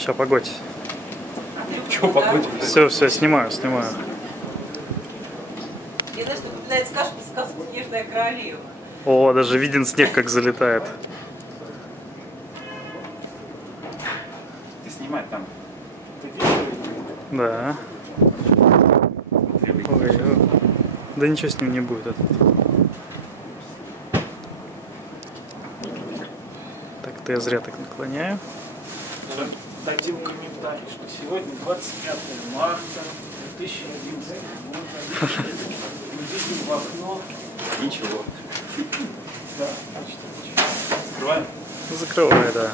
Сейчас, погодь. Чего погодь? Все, снимаю. Мне знаешь, напоминает сказку «Снежная королева». О, даже виден снег, как залетает. Ты снимать там. Ты видишь? Да. Ой. Да ничего с ним не будет. Так-то я зря так наклоняю. Дадим комментарий, что сегодня 25 марта 2011 года. Мы видим в окно. Ничего. Да, почти ничего. Закрываем? Закрывай, да.